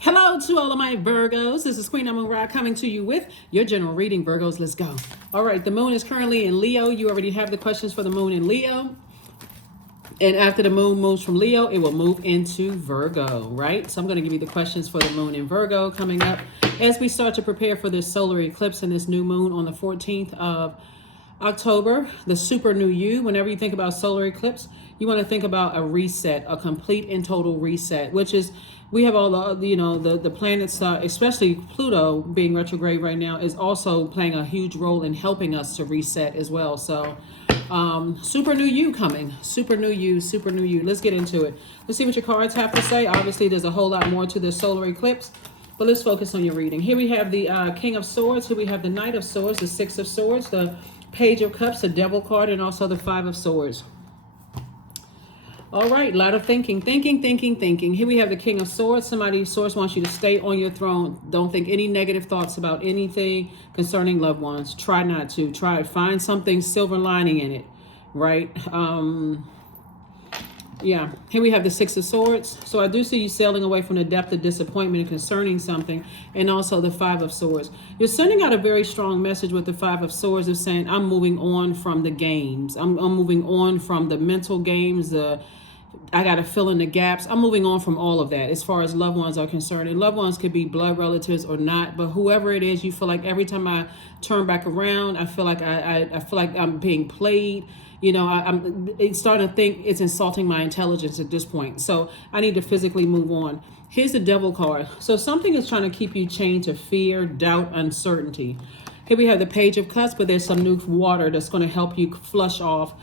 Hello to all of my Virgos. This is Queen Amun Ra coming to you with your general reading. Virgos, let's go. All right, the moon is currently in Leo. You already have the questions for the moon in Leo. And after the moon moves from Leo, it will move into Virgo, right? So I'm going to give you the questions for the moon in Virgo coming up as we start to prepare for this solar eclipse and this new moon on the 14th of October, the super new you. Whenever you think about solar eclipse, you want to think about a reset, a complete and total reset, which is we have all the planets, especially Pluto being retrograde right now, is also playing a huge role in helping us to reset as well. So super new you coming, super new you, super new you. Let's get into it. Let's see what your cards have to say. Obviously, there's a whole lot more to this solar eclipse, but let's focus on your reading. Here we have the King of Swords. Here we have the Knight of Swords, the Six of Swords, the Page of Cups, the Devil card, and also the Five of Swords. All right, a lot of thinking. Here we have the King of Swords. Somebody, Source wants you to stay on your throne. Don't think any negative thoughts about anything concerning loved ones. Try not to. Find something silver lining in it, right? Yeah, here we have the Six of Swords. So I do see you sailing away from the depth of disappointment concerning something, and also the Five of Swords. You're sending out a very strong message with the Five of Swords of saying, I'm moving on from the games. I'm moving on from the mental games, I got to fill in the gaps. I'm moving on from all of that as far as loved ones are concerned. And loved ones could be blood relatives or not, but whoever it is, you feel like every time I turn back around, I feel like I feel like I'm being played. You know, I'm starting to think it's insulting my intelligence at this point. So I need to physically move on. Here's the Devil card. So something is trying to keep you chained to fear, doubt, uncertainty. Here we have the Page of Cups, but there's some new water that's going to help you flush off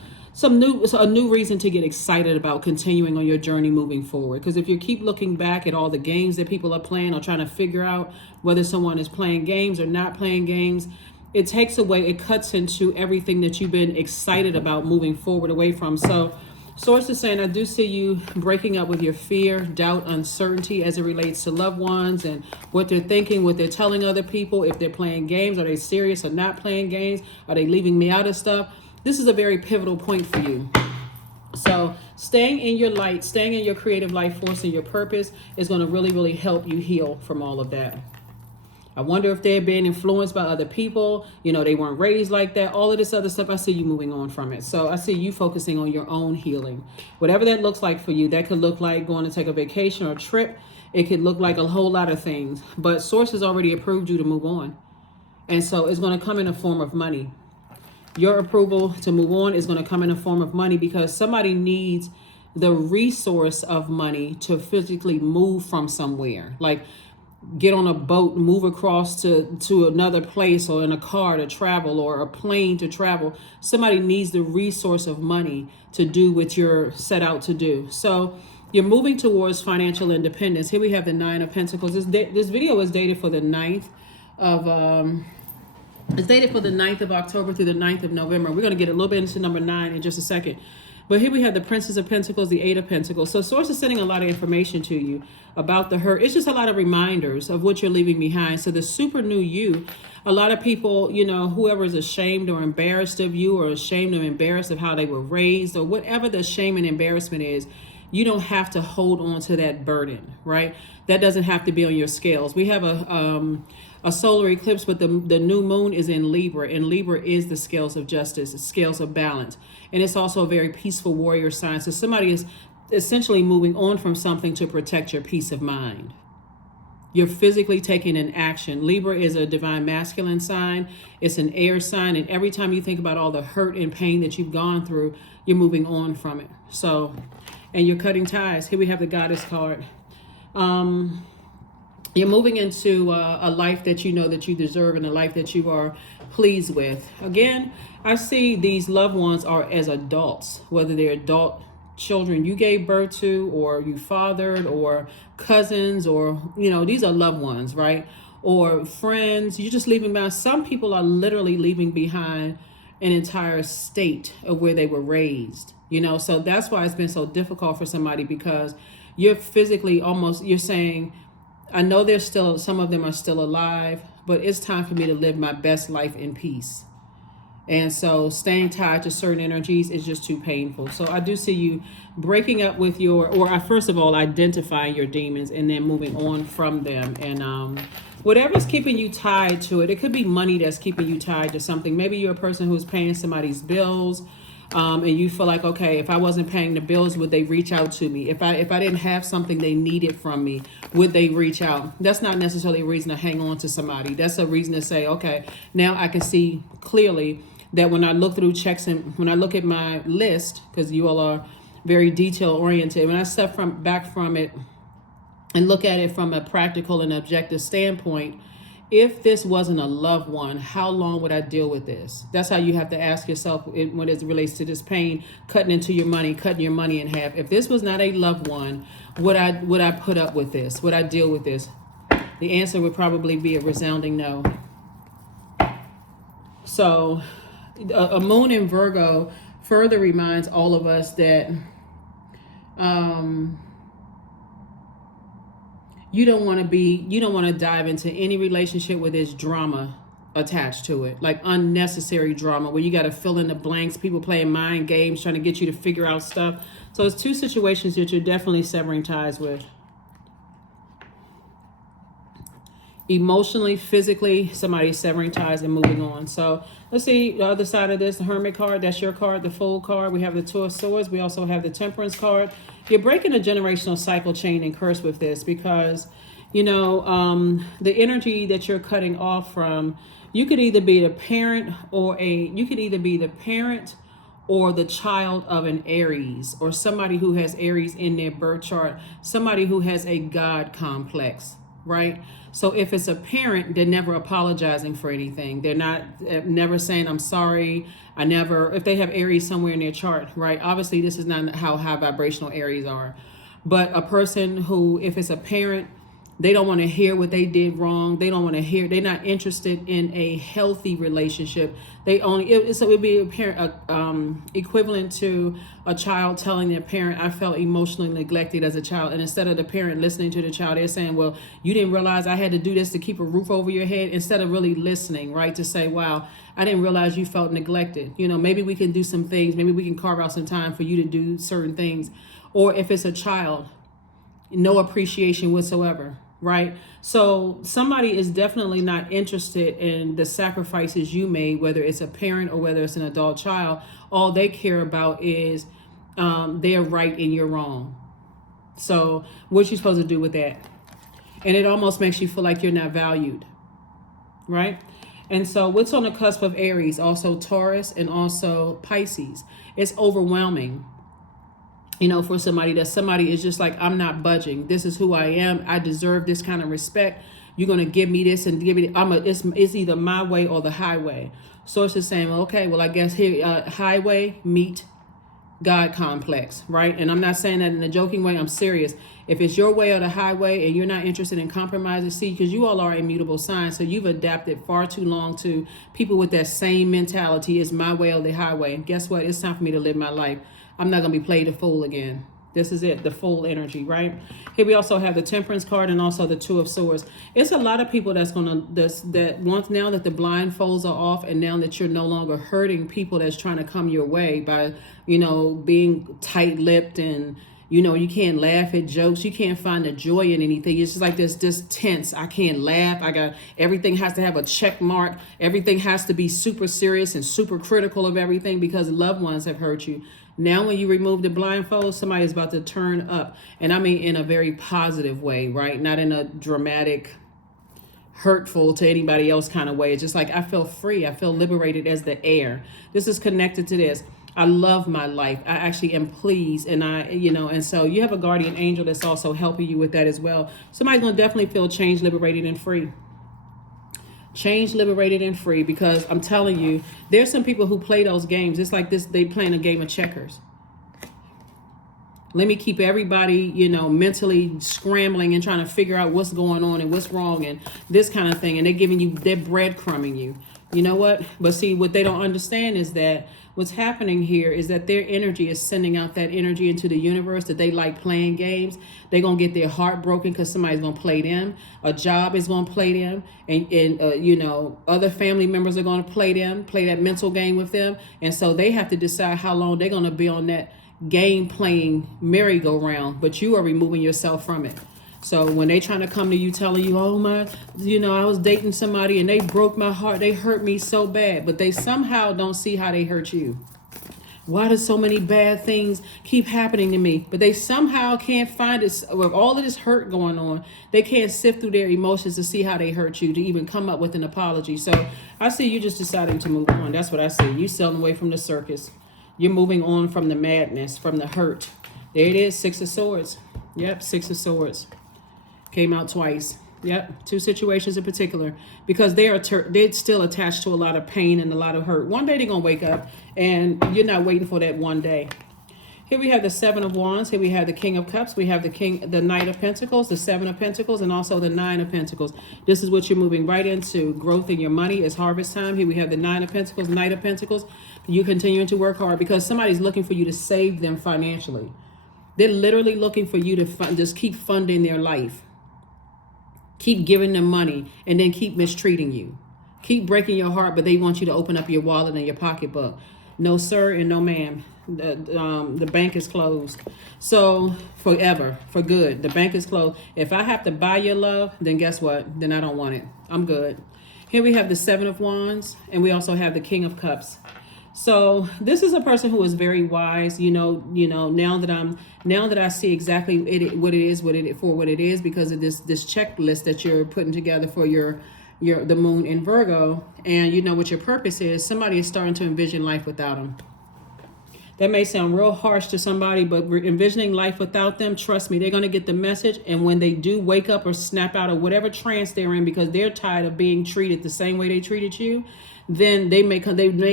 a new reason to get excited about continuing on your journey moving forward. Because if you keep looking back at all the games that people are playing or trying to figure out whether someone is playing games or not playing games, it takes away, it cuts into everything that you've been excited about moving forward away from. So Source is saying, I do see you breaking up with your fear, doubt, uncertainty as it relates to loved ones and what they're thinking, what they're telling other people. If they're playing games, are they serious or not playing games? Are they leaving me out of stuff? This is a very pivotal point for you. So staying in your light, staying in your creative life force and your purpose is going to really, really help you heal from all of that. I wonder if they're being influenced by other people. You know, they weren't raised like that. All of this other stuff, I see you moving on from it. So I see you focusing on your own healing. Whatever that looks like for you, that could look like going to take a vacation or a trip. It could look like a whole lot of things. But Source has already approved you to move on. And so it's going to come in a form of money. Your approval to move on is going to come in a form of money because somebody needs the resource of money to physically move from somewhere. Like get on a boat, move across to another place, or in a car to travel, or a plane to travel. Somebody needs the resource of money to do what you're set out to do. So you're moving towards financial independence. Here we have the Nine of Pentacles. This video is dated for the 9th of... It's dated for the 9th of October through the 9th of November. We're going to get a little bit into number 9 in just a second. But here we have the Princess of Pentacles, the Eight of Pentacles. So Source is sending a lot of information to you about the hurt. It's just a lot of reminders of what you're leaving behind. So the super new you, a lot of people, you know, whoever is ashamed or embarrassed of you, or ashamed or embarrassed of how they were raised, or whatever the shame and embarrassment is, you don't have to hold on to that burden, right? That doesn't have to be on your scales. We have a solar eclipse, but the new moon is in Libra, and Libra is the scales of justice, the scales of balance. And it's also a very peaceful warrior sign. So somebody is essentially moving on from something to protect your peace of mind. You're physically taking an action. Libra is a divine masculine sign. It's an air sign. And every time you think about all the hurt and pain that you've gone through, you're moving on from it. So, and you're cutting ties. Here we have the Goddess card. You're moving into a life that you know that you deserve, and a life that you are pleased with. Again, I see these loved ones are as adults, whether they're adult children you gave birth to, or you fathered, or cousins, or, you know, these are loved ones, right? Or friends. You're just leaving behind. Some people are literally leaving behind an entire state of where they were raised, you know? So that's why it's been so difficult for somebody, because you're physically you're saying, I know there's still, some of them are still alive, but it's time for me to live my best life in peace. And so staying tied to certain energies is just too painful. So I do see you breaking up with first of all, identifying your demons and then moving on from them. And whatever's keeping you tied to it, it could be money that's keeping you tied to something. Maybe you're a person who's paying somebody's bills. And you feel like, okay, if I wasn't paying the bills, would they reach out to me? If I didn't have something they needed from me, would they reach out? That's not necessarily a reason to hang on to somebody. That's a reason to say, okay, now I can see clearly that when I look through checks and when I look at my list, because you all are very detail oriented, when I step back from it and look at it from a practical and objective standpoint, if this wasn't a loved one, how long would I deal with this? That's how you have to ask yourself when it relates to this pain, cutting into your money, cutting your money in half. If this was not a loved one, would I put up with this? Would I deal with this? The answer would probably be a resounding no. So a moon in Virgo further reminds all of us that you don't want to dive into any relationship where there's drama attached to it, like unnecessary drama where you got to fill in the blanks, people playing mind games, trying to get you to figure out stuff. So it's two situations that you're definitely severing ties with. Emotionally, physically, somebody's severing ties and moving on. So let's see the other side of this, the Hermit card, that's your card, the Fool card. We have the Two of Swords. We also have the Temperance card. You're breaking a generational cycle, chain, and curse with this because, the energy that you're cutting off from, you could either be the parent or the child of an Aries, or somebody who has Aries in their birth chart, somebody who has a God complex, right? So if it's a parent, they're never apologizing for anything. They're never saying, I'm sorry. If they have Aries somewhere in their chart, right? Obviously, this is not how high vibrational Aries are. But a person who, if it's a parent, they don't want to hear what they did wrong. They don't want to hear. They're not interested in a healthy relationship. It would be a parent, equivalent to a child telling their parent, I felt emotionally neglected as a child. And instead of the parent listening to the child, they're saying, well, you didn't realize I had to do this to keep a roof over your head. Instead of really listening, right? To say, wow, I didn't realize you felt neglected. Maybe we can do some things. Maybe we can carve out some time for you to do certain things. Or if it's a child, no appreciation whatsoever. Right? So somebody is definitely not interested in the sacrifices you made, whether it's a parent or whether it's an adult child. All they care about is they're right and you're wrong. So what you supposed to do with that? And it almost makes you feel like you're not valued. Right? And so what's on the cusp of Aries, also Taurus and also Pisces? It's overwhelming. For somebody is just like, I'm not budging. This is who I am. I deserve this kind of respect. You're going to give me this and give me, it's either my way or the highway. So it's just saying, okay, well, I guess here, highway meet God complex, right? And I'm not saying that in a joking way. I'm serious. If it's your way or the highway and you're not interested in compromising, see, because you all are immutable signs. So you've adapted far too long to people with that same mentality, is my way or the highway. And guess what? It's time for me to live my life. I'm not going to be played a fool again. This is it, the Fool energy, right? Here we also have the Temperance card and also the Two of Swords. It's a lot of people that once now that the blindfolds are off and now that you're no longer hurting people that's trying to come your way by, being tight-lipped and, you can't laugh at jokes. You can't find the joy in anything. It's just like this tense. I can't laugh. Everything has to have a check mark. Everything has to be super serious and super critical of everything because loved ones have hurt you. Now, when you remove the blindfold, somebody's about to turn up. And I mean in a very positive way, right? Not in a dramatic, hurtful to anybody else kind of way. It's just like, I feel free. I feel liberated as the air. This is connected to this. I love my life. I actually am pleased. And and so you have a guardian angel that's also helping you with that as well. Somebody's going to definitely feel changed, liberated, and free. Changed, liberated, and free, because I'm telling you, there's some people who play those games. It's like this, they playing a game of checkers. Let me keep everybody, mentally scrambling and trying to figure out what's going on and what's wrong and this kind of thing. And they're breadcrumbing you. You know what? But see, what they don't understand is that what's happening here is that their energy is sending out that energy into the universe, that they like playing games. They're going to get their heart broken because somebody's going to play them. A job is going to play them. And other family members are going to play that mental game with them. And so they have to decide how long they're going to be on that game playing merry-go-round. But you are removing yourself from it. So when they trying to come to you telling you, oh my, I was dating somebody and they broke my heart. They hurt me so bad. But they somehow don't see how they hurt you. Why do so many bad things keep happening to me? But they somehow can't find it. With all of this hurt going on, they can't sift through their emotions to see how they hurt you, to even come up with an apology. So I see you just deciding to move on. That's what I see. You selling away from the circus. You're moving on from the madness, from the hurt. There it is, Six of Swords. Yep, Six of Swords. Came out twice. Yep, two situations in particular, because they're still attached to a lot of pain and a lot of hurt. One day they're gonna wake up, and you're not waiting for that one day. Here we have the Seven of Wands. Here we have the King of Cups. We have the Knight of Pentacles, the Seven of Pentacles, and also the Nine of Pentacles. This is what you're moving right into. Growth in your money. It's harvest time. Here we have the Nine of Pentacles, Knight of Pentacles. You continuing to work hard because somebody's looking for you to save them financially. They're literally looking for you to just keep funding their life. Keep giving them money and then keep mistreating you. Keep breaking your heart, but they want you to open up your wallet and your pocketbook. No, sir, and no, ma'am. The bank is closed. So forever, for good. The bank is closed. If I have to buy your love, then guess what? Then I don't want it. I'm good. Here we have the Seven of Wands, and we also have the King of Cups. So this is a person who is very wise. Now that I see exactly what it is because of this checklist that you're putting together for the moon in Virgo, and you know what your purpose is. Somebody is starting to envision life without them. That may sound real harsh to somebody, but we're envisioning life without them. Trust me, they're going to get the message. And when they do wake up or snap out of whatever trance they're in because they're tired of being treated the same way they treated you, then they may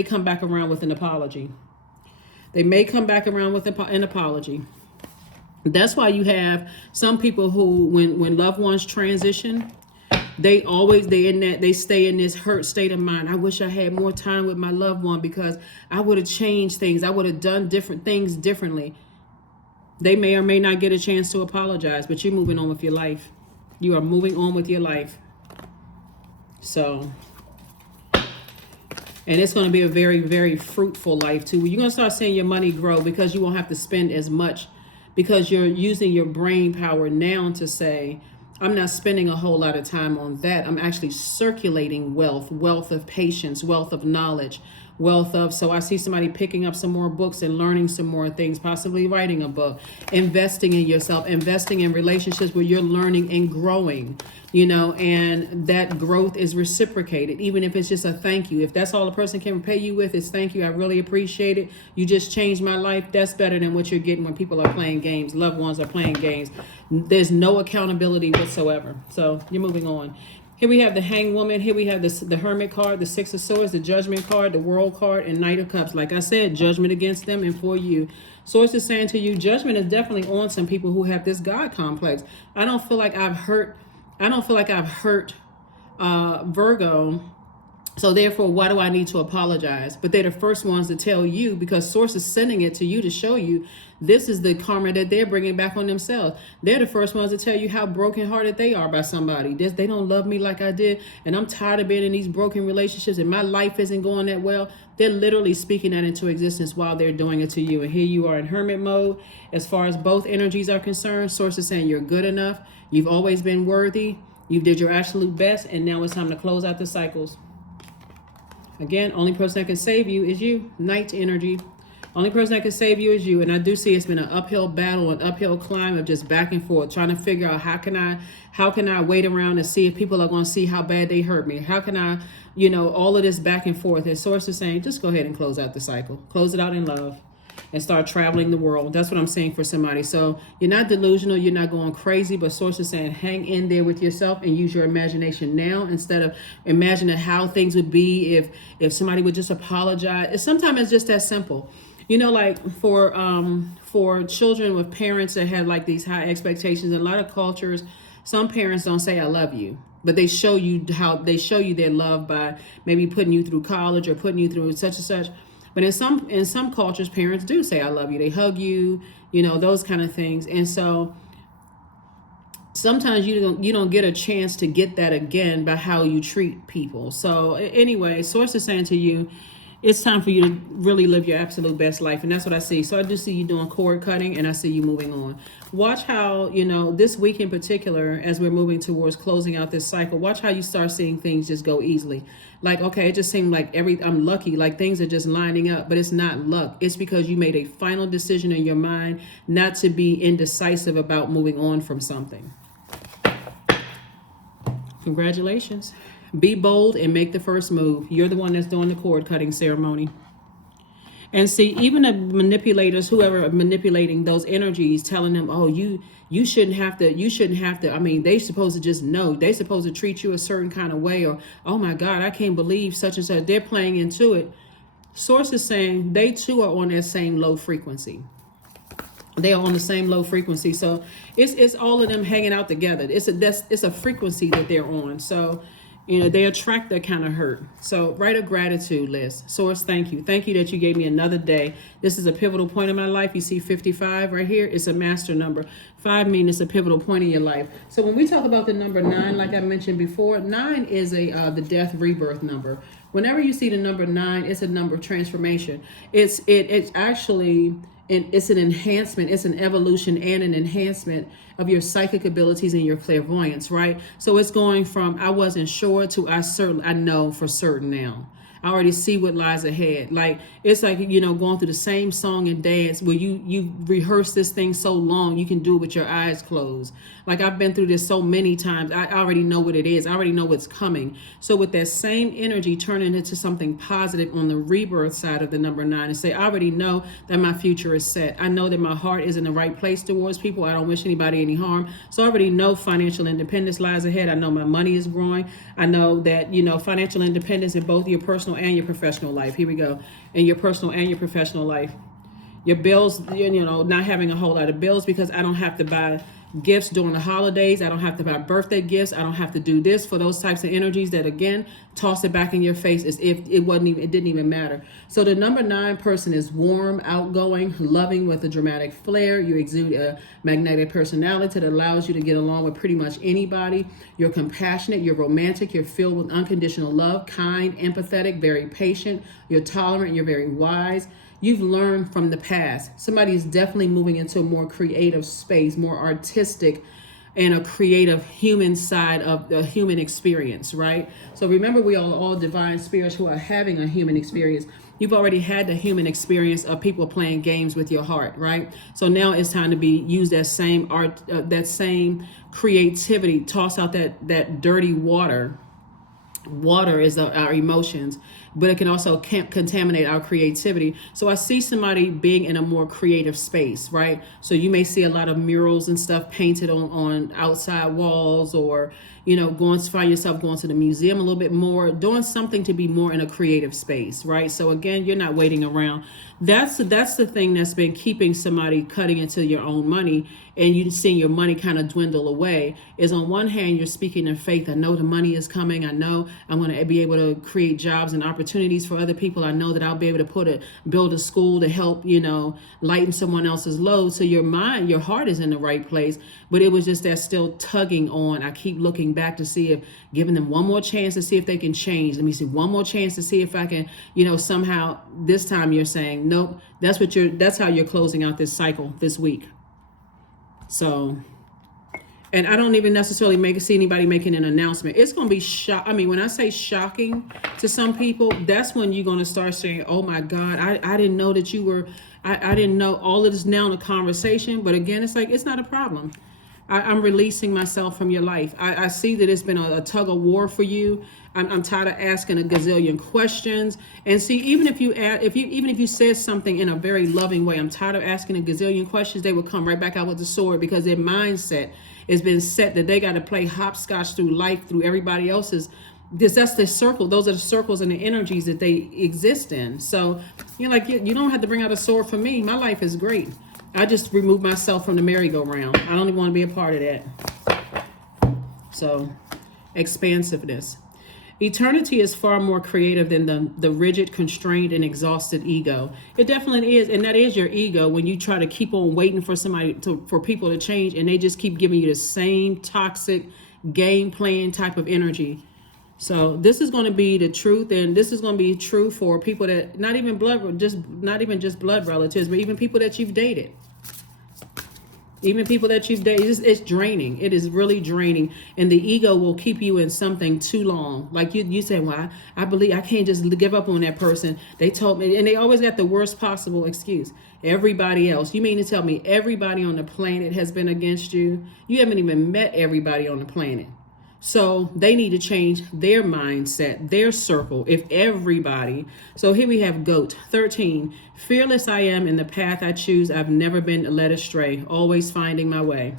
come back around with an apology. They may come back around with an apology. That's why you have some people who, when loved ones transition, they stay in this hurt state of mind. I wish I had more time with my loved one because I would have changed things. I would have done different things differently. They may or may not get a chance to apologize, but you're moving on with your life. You are moving on with your life. So, and it's going to be a very, very fruitful life too. You're going to start seeing your money grow because you won't have to spend as much because you're using your brain power now to say, I'm not spending a whole lot of time on that. I'm actually circulating wealth of patience, wealth of knowledge, so I see somebody picking up some more books and learning some more things, possibly writing a book, investing in yourself, investing in relationships where you're learning and growing, and that growth is reciprocated, even if it's just a thank you. If that's all a person can pay you with is thank you, I really appreciate it. You just changed my life. That's better than what you're getting when people are playing games. Loved ones are playing games. There's no accountability whatsoever. So you're moving on. Here we have the Hanged Woman. Here we have the Hermit card, the Six of Swords, the Judgment card, the World card, and Knight of Cups. Like I said, judgment against them and for you. Source is saying to you, judgment is definitely on some people who have this God complex. I don't feel like I've hurt Virgo. So therefore, why do I need to apologize? But they're the first ones to tell you because Source is sending it to you to show you this is the karma that they're bringing back on themselves. They're the first ones to tell you how brokenhearted they are by somebody. They don't love me like I did, and I'm tired of being in these broken relationships, and my life isn't going that well. They're literally speaking that into existence while they're doing it to you. And here you are in hermit mode. As far as both energies are concerned, Source is saying you're good enough. You've always been worthy. You did your absolute best, and now it's time to close out the cycles. Again, only person that can save you is you. Knight energy. Only person that can save you is you. And I do see it's been an uphill battle, an uphill climb of just back and forth, trying to figure out how can I wait around and see if people are going to see how bad they hurt me? How can I, all of this back and forth. And Source is saying, just go ahead and close out the cycle. Close it out in love and start traveling the world. That's what I'm saying for somebody. So you're not delusional. You're not going crazy. But Source is saying, hang in there with yourself and use your imagination now instead of imagining how things would be if somebody would just apologize. Sometimes it's just that simple. Like for children with parents that have like these high expectations, in a lot of cultures, some parents don't say I love you, but they show you their love by maybe putting you through college or putting you through such and such. But in some cultures, parents do say I love you. They hug you, those kind of things. And so sometimes you don't get a chance to get that again by how you treat people. So anyway, source is saying to you, it's time for you to really live your absolute best life. And that's what I see. So I do see you doing cord cutting, and I see you moving on. Watch how, this week in particular, as we're moving towards closing out this cycle, watch how you start seeing things just go easily. Like, okay, it just seemed like I'm lucky, like things are just lining up, but it's not luck. It's because you made a final decision in your mind not to be indecisive about moving on from something. Congratulations. Be bold and make the first move. You're the one that's doing the cord cutting ceremony. And see, even the manipulators, whoever are manipulating those energies, telling them, oh, you shouldn't have to. I mean, they supposed to just know. They supposed to treat you a certain kind of way, or, oh my God, I can't believe such and such. They're playing into it. Source is saying they too are on that same low frequency. They are on the same low frequency. So it's all of them hanging out together. It's a frequency that they're on. So they attract that kind of hurt. So write a gratitude list. Source, thank you. Thank you that you gave me another day. This is a pivotal point in my life. You see 55 right here. It's a master number. 5 means it's a pivotal point in your life. So when we talk about the number 9, like I mentioned before, 9 is the death rebirth number. Whenever you see the number 9, it's a number of transformation. It's actually... And it's an enhancement, it's an evolution and an enhancement of your psychic abilities and your clairvoyance, right? So it's going from I wasn't sure to I know for certain now. I already see what lies ahead. Like, it's like, going through the same song and dance where you rehearse this thing so long, you can do it with your eyes closed. Like, I've been through this so many times. I already know what it is. I already know what's coming. So with that same energy, turning into something positive on the rebirth side of the number 9 and say, I already know that my future is set. I know that my heart is in the right place towards people. I don't wish anybody any harm. So I already know financial independence lies ahead. I know my money is growing. I know that, financial independence in both your personal and your professional life. Here we go. In your personal and your professional life. Your bills, not having a whole lot of bills because I don't have to buy gifts during the holidays. I don't have to buy birthday gifts. I don't have to do this for those types of energies that, again, toss it back in your face as if it didn't even matter. So the number 9 person is warm, outgoing, loving with a dramatic flair. You exude a magnetic personality that allows you to get along with pretty much anybody. You're compassionate, you're romantic, you're filled with unconditional love, kind, empathetic, very patient. You're tolerant, you're very wise. You've learned from the past. Somebody is definitely moving into a more creative space, more artistic, and a creative human side of the human experience, right? So remember, we are all divine spirits who are having a human experience. You've already had the human experience of people playing games with your heart, right? So now it's time to use that same art, that same creativity, toss out that dirty water. Water is our emotions, but it can also contaminate our creativity. So I see somebody being in a more creative space, right? So you may see a lot of murals and stuff painted on outside walls, or find yourself going to the museum a little bit more, doing something to be more in a creative space, right? So again, you're not waiting around. That's the thing that's been keeping somebody cutting into your own money, and you seeing your money kind of dwindle away. Is on one hand, you're speaking in faith. I know the money is coming. I know I'm going to be able to create jobs and opportunities for other people. I know that I'll be able to build a school to help, lighten someone else's load. So your mind, your heart is in the right place, but it was just that still tugging on. I keep looking back to see if, giving them one more chance to see if they can change. Let me see, one more chance to see if I can, somehow. This time you're saying, nope, that's how you're closing out this cycle this week. So, and I don't even necessarily see anybody making an announcement. It's going to be when I say shocking to some people, that's when you're going to start saying, oh my God, I didn't know that you were, I didn't know all of this now in a conversation. But again, it's like, it's not a problem. I'm releasing myself from your life. I see that it's been a tug of war for you. I'm tired of asking a gazillion questions. And see, even if you said something in a very loving way, I'm tired of asking a gazillion questions. They will come right back out with the sword, because their mindset has been set that they got to play hopscotch through life, through everybody else's. That's the circle. Those are the circles and the energies that they exist in. So you don't have to bring out a sword for me. My life is great. I just remove myself from the merry-go-round. I don't even want to be a part of that. So, expansiveness. Eternity is far more creative than the rigid, constrained, and exhausted ego. It definitely is, and that is your ego when you try to keep on waiting for for people to change, and they just keep giving you the same toxic game plan type of energy. So this is going to be the truth, and this is going to be true for people that not even just blood relatives, but even people that you've dated. Even people that you've dated, it's draining. It is really draining. And the ego will keep you in something too long. Like you say, well, I believe I can't just give up on that person. They told me, and they always got the worst possible excuse. Everybody else. You mean to tell me everybody on the planet has been against you? You haven't even met everybody on the planet. So they need to change their mindset, their circle, if everybody. So here we have GOAT 13. Fearless I am in the path I choose. I've never been led astray. Always finding my way.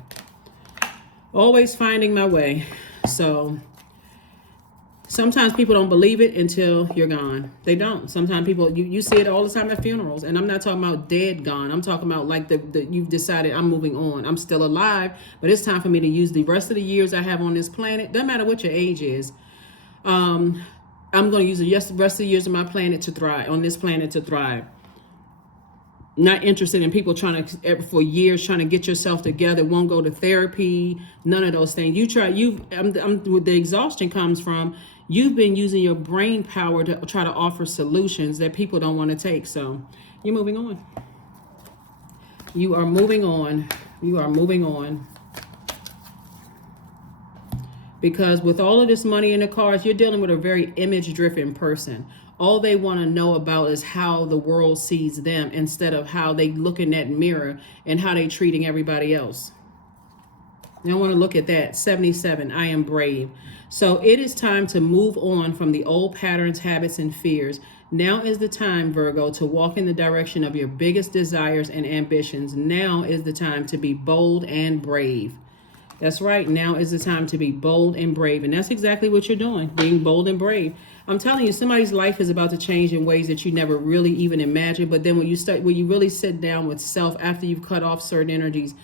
Always finding my way. So sometimes people don't believe it until you're gone. They don't. Sometimes people, you see it all the time at funerals. And I'm not talking about dead gone. I'm talking about like you've decided I'm moving on. I'm still alive, but it's time for me to use the rest of the years I have on this planet. Doesn't matter what your age is. I'm going to use the rest of the years of my planet to thrive, on this planet to thrive. Not interested in people for years trying to get yourself together, won't go to therapy, none of those things. The exhaustion comes from you've been using your brain power to try to offer solutions that people don't want to take. So you're moving on. You are moving on. You are moving on. Because with all of this money in the cars, you're dealing with a very image-driven person. All they want to know about is how the world sees them instead of how they look in that mirror and how they treating everybody else. Now I want to look at that. 77, I am brave. So it is time to move on from the old patterns, habits, and fears. Now is the time, Virgo, to walk in the direction of your biggest desires and ambitions. Now is the time to be bold and brave. That's right. Now is the time to be bold and brave. And that's exactly what you're doing, being bold and brave. I'm telling you, somebody's life is about to change in ways that you never really even imagined. But then when you really sit down with self after you've cut off certain energies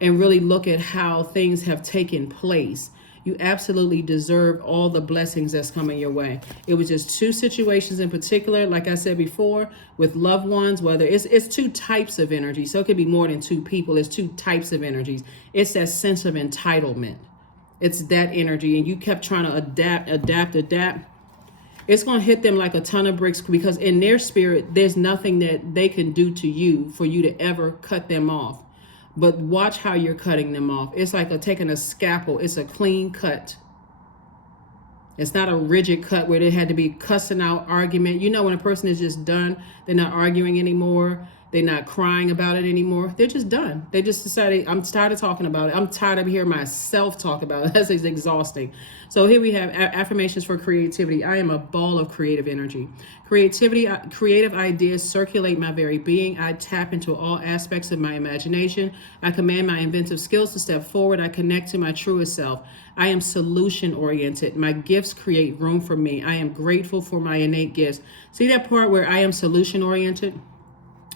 and really look at how things have taken place, you absolutely deserve all the blessings that's coming your way. It was just two situations in particular, like I said before, with loved ones, whether it's two types of energy. So it could be more than two people. It's two types of energies. It's that sense of entitlement. It's that energy. And you kept trying to adapt. It's going to hit them like a ton of bricks because in their spirit, there's nothing that they can do to you for you to ever cut them off. But watch how you're cutting them off. It's like taking a scalpel. It's a clean cut. It's not a rigid cut where there had to be cussing out argument. You know, when a person is just done, they're not arguing anymore. They're not crying about it anymore. They're just done. They just decided, I'm tired of talking about it. I'm tired of hearing myself talk about it. That's exhausting. So here we have affirmations for creativity. I am a ball of creative energy. Creativity, creative ideas circulate my very being. I tap into all aspects of my imagination. I command my inventive skills to step forward. I connect to my truest self. I am solution oriented. My gifts create room for me. I am grateful for my innate gifts. See that part where I am solution oriented?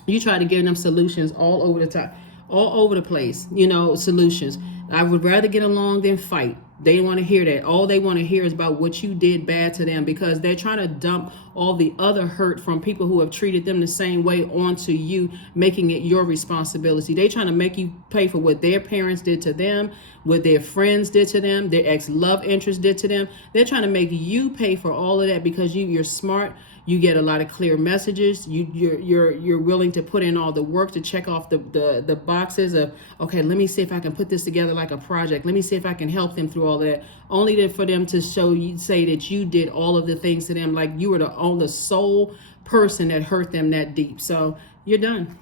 You try to give them solutions all over the time, all over the place, solutions. I would rather get along than fight. They want to hear that. All they want to hear is about what you did bad to them because they're trying to dump all the other hurt from people who have treated them the same way onto you, making it your responsibility. They're trying to make you pay for what their parents did to them, what their friends did to them, their ex-love interest did to them. They're trying to make you pay for all of that because you're smart. You get a lot of clear messages. You're willing to put in all the work to check off the boxes of, okay, let me see if I can put this together like a project. Let me see if I can help them through all that. Only for them to say that you did all of the things to them, like you were the sole person that hurt them that deep. So you're done.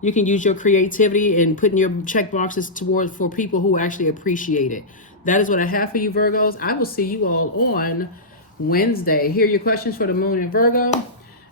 You can use your creativity and putting your check boxes for people who actually appreciate it. That is what I have for you, Virgos. I will see you all on Wednesday. Here are your questions for the moon in Virgo.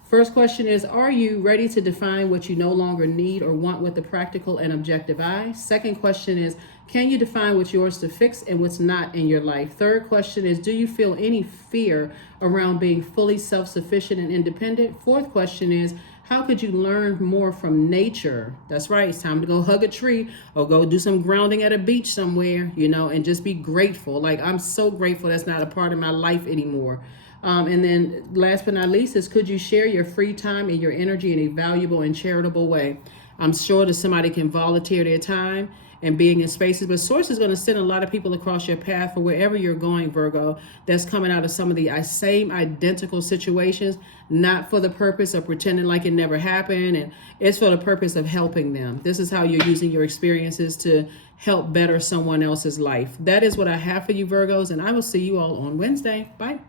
First question is, are you ready to define what you no longer need or want with the practical and objective eye? Second question is, can you define what's yours to fix and what's not in your life? Third question is, do you feel any fear around being fully self-sufficient and independent? Fourth question is, How could you learn more from nature? That's right. It's time to go hug a tree or go do some grounding at a beach somewhere, and just be grateful. Like, I'm so grateful that's not a part of my life anymore. And then last but not least is, could you share your free time and your energy in a valuable and charitable way? I'm sure that somebody can volunteer their time and being in spaces, but Source is going to send a lot of people across your path for wherever you're going, Virgo, that's coming out of some of the same identical situations, not for the purpose of pretending like it never happened, and it's for the purpose of helping them. This is how you're using your experiences to help better someone else's life. That is what I have for you, Virgos, and I will see you all on Wednesday. Bye.